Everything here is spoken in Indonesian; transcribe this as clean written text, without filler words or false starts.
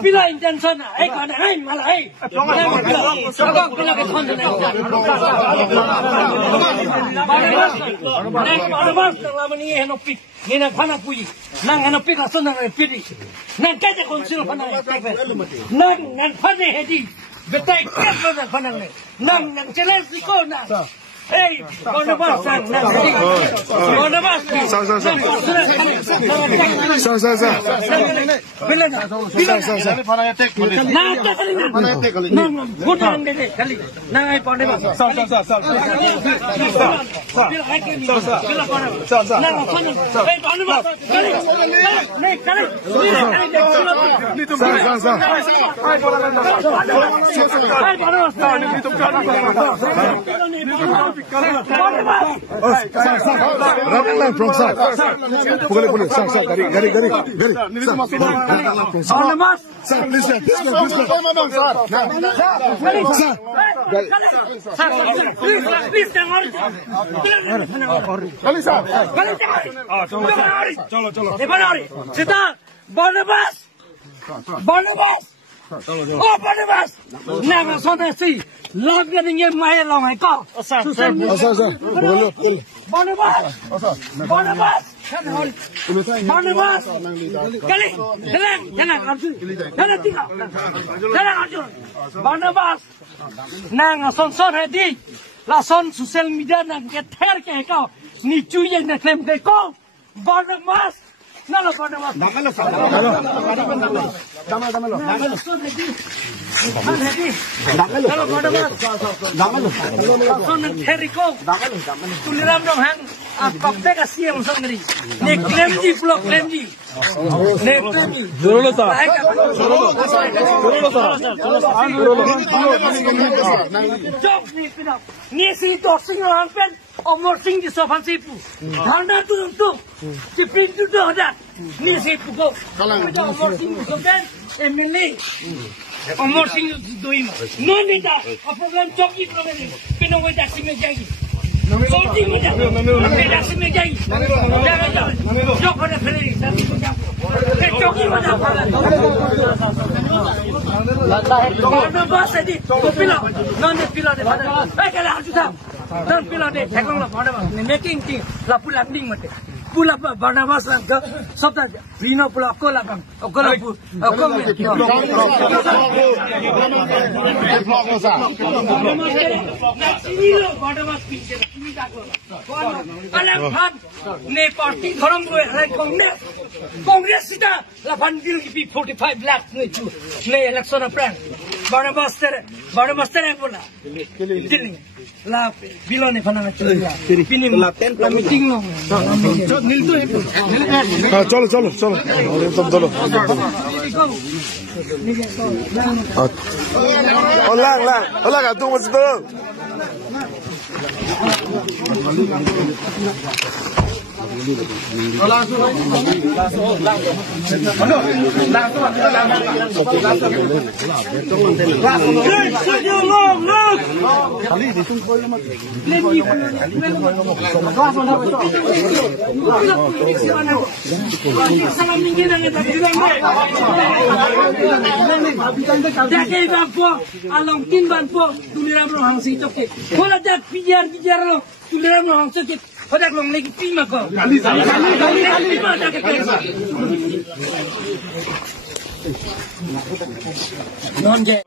Pila intention, malah hey, Barnabas, oh Barnabas, never saw that sea. Love getting in my long I call. Barnabas, Barnabas, nang son hedi, la son social media nang get hair ke kau, ni cuy na claim ke kau, Barnabas. Nalo Barnabas. Damalo. Son hedi. Nalo Barnabas. Damalo. Son Jericho. Tuliram dong hang. Kopte ka siam song ngeri. Ne claimji block claimji. Ne claimji. Dorolo sa. Job ni pinap. Ni si doxing hang pen. Omor sing di sopan sipu. Dhanda tu. Ki pintu tu ada. Ni sipu ko. Omor sing sopan. Emily. Omor sing doi ma. No ni da. Program joki program ni. Pino wei da sing jagi. Sorti ni da. Da sing jagi. Jangan. Jok pada feleri. Joki mana? Barnabas edi. Pila. Non pila de. Kala harus tak. Dan pila de thekong la Barnabas making thing la pula ding mate pula Barnabas la sabta rino pula ko la bang ko la ko Barnabas pinche kimi ta ko ala bhat ne party dharam ko congress sita la bandil ki 45 lakh ne chu ne election plan Barnabas tere bola la bilone fananga chila pini la meeting no nilto चलो Hola, tú what's good? Hodak long lagi pima ko. Non-jet.